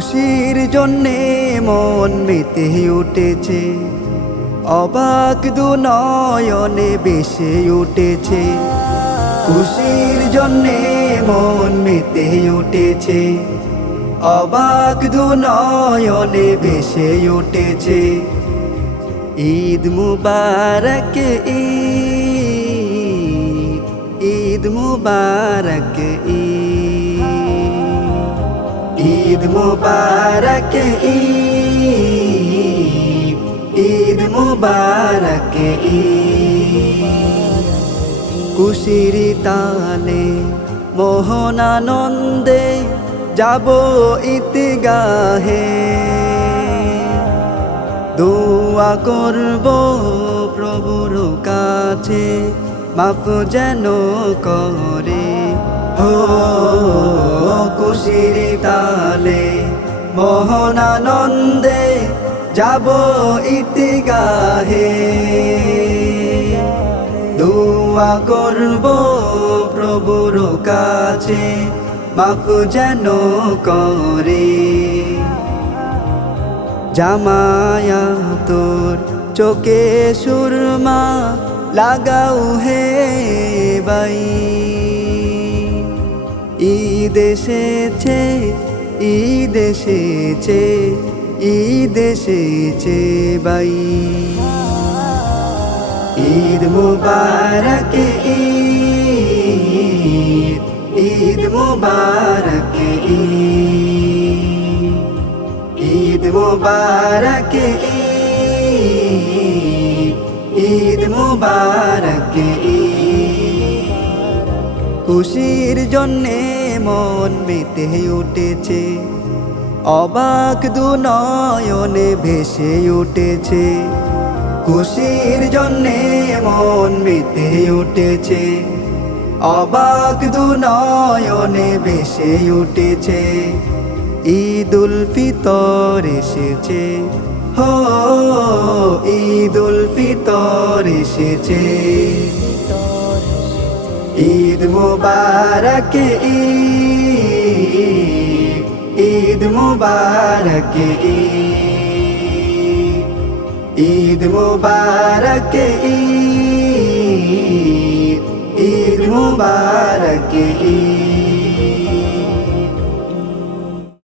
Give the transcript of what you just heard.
খুশির জন্যে মন মেতে উঠেছে, অবাক দু নয়নে বেশে উঠেছে। খুশির জন্যে মন মেতে উঠেছে, অবাক দু নয়নে বেশে উঠেছে। ঈদ মুবারক ঈদ, ঈদ মুবারক ঈদ, ঈদ মুবারক ঈদ, ঈদ মুবারক ঈদ। খুশির তালে মোহনানন্দে যাব ঈদগাহে, দোয়া করব প্রভুর কাছে মাফ যেন করে। হো খুশির তালে মোহনানন্দে যাব ঈদগাহে, দোয়া করব প্রভুর কাছে মাফ যেন করে। জামায়া তোর চোখে সুরমা লাগাও হে ভাই, ঈদ এসেছে, ঈদ এসেছে, ঈদ এসেছে ভাই। ঈদ মুবারক ঈদ, ঈদ মুবারক ঈদ, ঈদ মুবারক ঈদ, ঈদ মুবারক ঈদ। খুশির জন্যে মন মেতে উঠেছে, অবাক দু নয়নে ভেসে উঠেছে। খুশির জন্যে মন মেতে উঠেছে, অবাক দু নয়নে ভেসে উঠেছে। ঈদুল ফিতর এসেছে, হো ঈদুল ফিতর এসেছে। ঈদ মুবারক ঈদ, ঈদ মুবারক ঈদ, ঈদ মুবারক ঈদ, ঈদ মুবারক ঈদ।